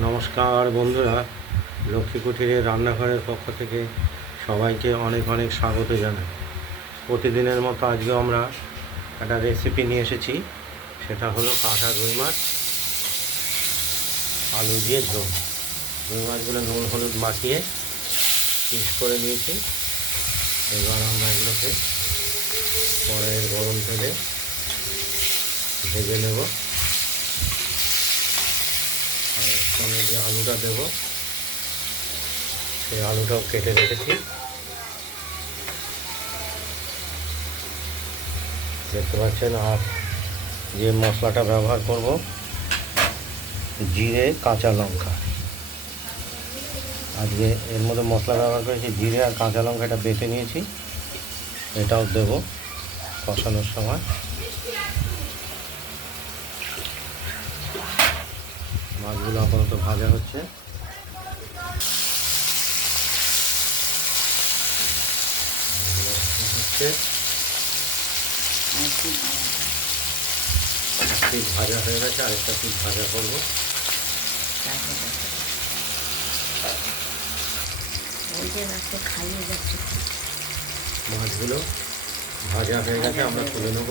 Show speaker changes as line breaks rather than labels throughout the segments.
নমস্কার বন্ধুরা, লক্ষ্মী কুঠিরের রান্নাঘরের পক্ষ থেকে সবাইকে অনেক অনেক স্বাগত জানাই। প্রতিদিনের মতো আজকেও আমরা একটা রেসিপি নিয়ে এসেছি, সেটা হলো কাঁটা রুই মাছ, আলু দিয়ে ঝোল। রুই মাছগুলো নুন হলুদ মাখিয়ে পিস করে নিয়েছি। এবার আমরা এগুলোকে পরের গরম তেলে ভেজে নেব। আর সঙ্গে যে আলুটা দেব, সেই আলুটাও কেটে রেখেছি। দেখতে পাচ্ছেন, আর যে মশলাটা ব্যবহার করব, জিরে, কাঁচা লঙ্কা। আজকে এর মধ্যে মশলা ব্যবহার করেছি, জিরে আর কাঁচা লঙ্কাটা বেটে নিয়েছি, এটাও দেব কষানোর সময়। মাছগুলো আপাতত ভাজা হচ্ছে। ভাজা হয়ে গেছে, আরেকটা পিস ভাজা করব। মাছগুলো ভাজা হয়ে গেছে, আমরা তুলে নেব।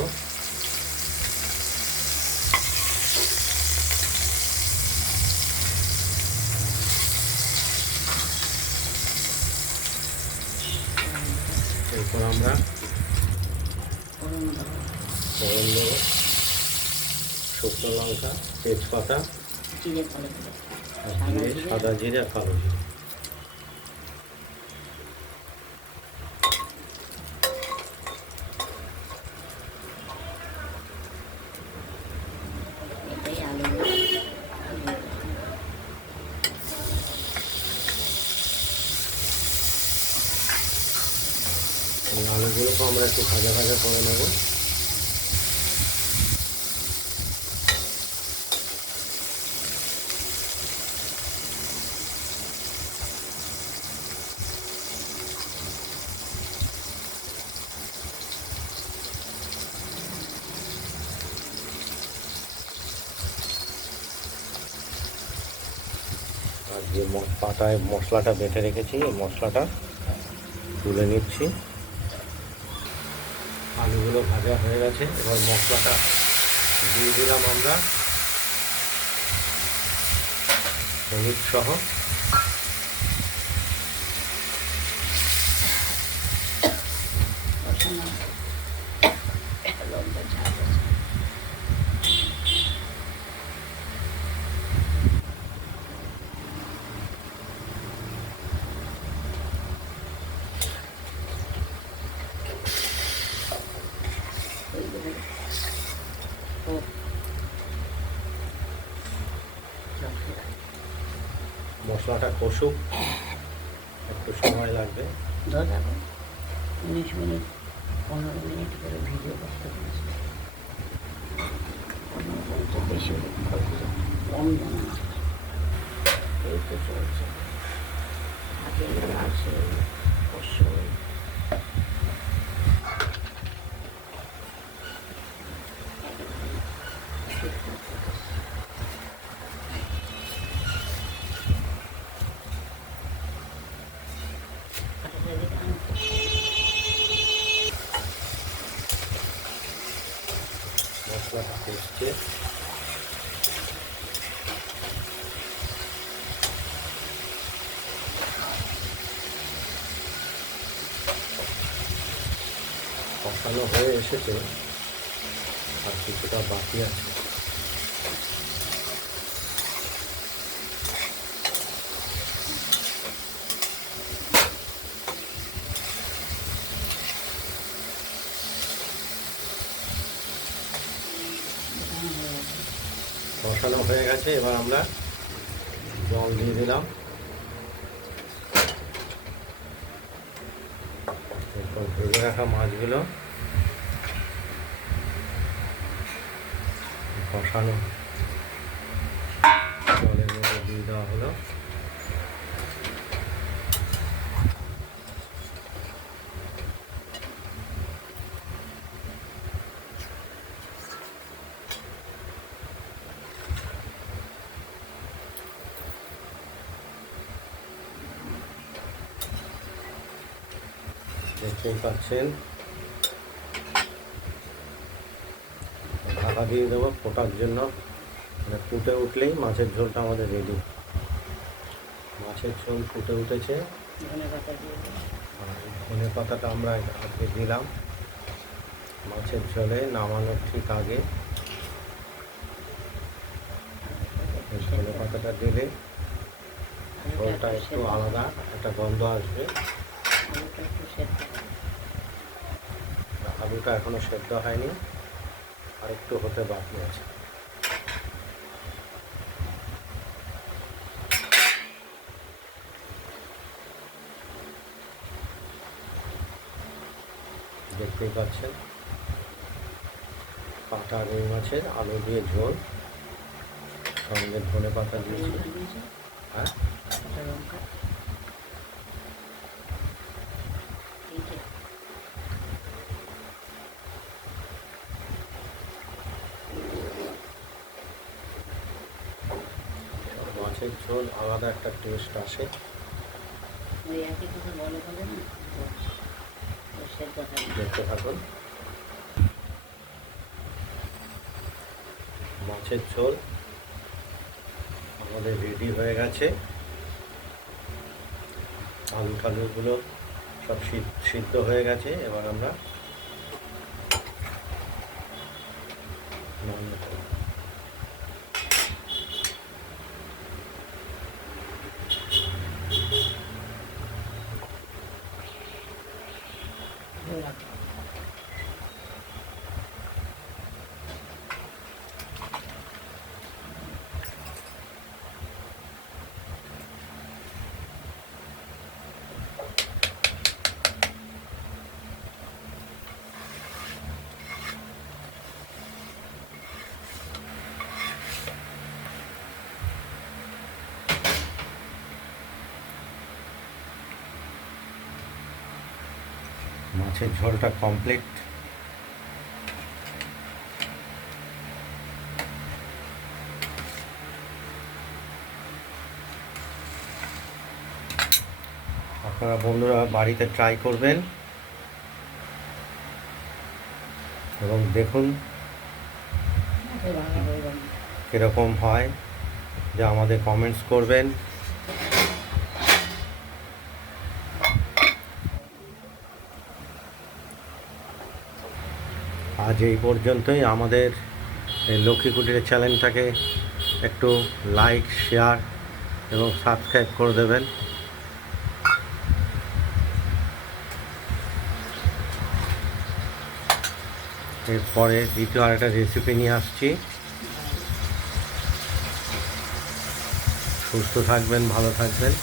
এরপর আমরা
দেবো
শুকনো লঙ্কা তেজপাতা সাদা জিরে কালো জিরে
এটাই আলু
এই আলুগুলোকে আমরা একটু ভাজা ভাজা করে নেব। যে পাটায় মশলাটা বেটে রেখেছি, এই মশলাটা তুলে নিচ্ছি। আলুগুলো ভাজা হয়ে গেছে। এবার মশলাটা দিয়ে দিলাম আমরা। হলুদ সহ। মশলাটা কষুক। একটু সময় লাগবে।
ধরাবো উনিশ মিনিট, পনেরো মিনিট করে ভিডিও করতে পেরেছি পনেরো বেশি এই তো চলছে আগে আছে কষই
কষানো হয়ে এসেছে আর কিছুটা বাকি আছে। কষানো হয়ে গেছে, এবার আমরা জল দিয়ে দিলাম। এরপর ভেজে রাখা মাছগুলো। কষানো জলের মধ্যে দিয়ে দেওয়া হলো। দেখতেই পাচ্ছেন। ঢাকা দিয়ে দেবো ফোটার জন্য। মানে ফুটে উঠলেই মাছের ঝোলটা আমাদের রেডি মাছের ঝোল ফুটে উঠেছে।
ধনে
পাতাটা আমরা আজকে দিলাম। মাছের ঝোলে নামানোর ঠিক আগে। ধনে পাতাটা দিলে ঝোলটা একটু আলাদা একটা গন্ধ আসবে।
আলুটা এখনও সেদ্ধ
হয়নি, আর একটু হতে বাকি আছে। দেখতেই পাচ্ছেন, পাতা রুই মাছের আলু দিয়ে ঝোল, সঙ্গে ধনে পাতা দিয়েছি। হ্যাঁ
কাঁচা লঙ্কা এই যে
মাছের ঝোল আলাদা একটা টেস্ট আসে। দেখতে থাকুন। মাছের ঝোল আমাদের রেডি হয়ে গেছে। আলু টালুগুলো সব সিদ্ধ হয়ে গেছে। এবার আমরা নামিয়ে ফেলব।
ভালো
মাছের ঝোলটা কমপ্লিট আপনারা বন্ধুরা বাড়িতে ট্রাই করবেন। এবং দেখুন কীরকম হয়, যা আমাদের কমেন্টস করবেন। আজ এই পর্যন্তই। আমাদের এই লক্ষ্মী কুটিরের চ্যানেলটাকে একটু লাইক, শেয়ার এবং সাবস্ক্রাইব করে দেবেন। এরপরে দ্বিতীয় আরেকটা রেসিপি নিয়ে আসছি। সুস্থ থাকবেন, ভালো থাকবেন।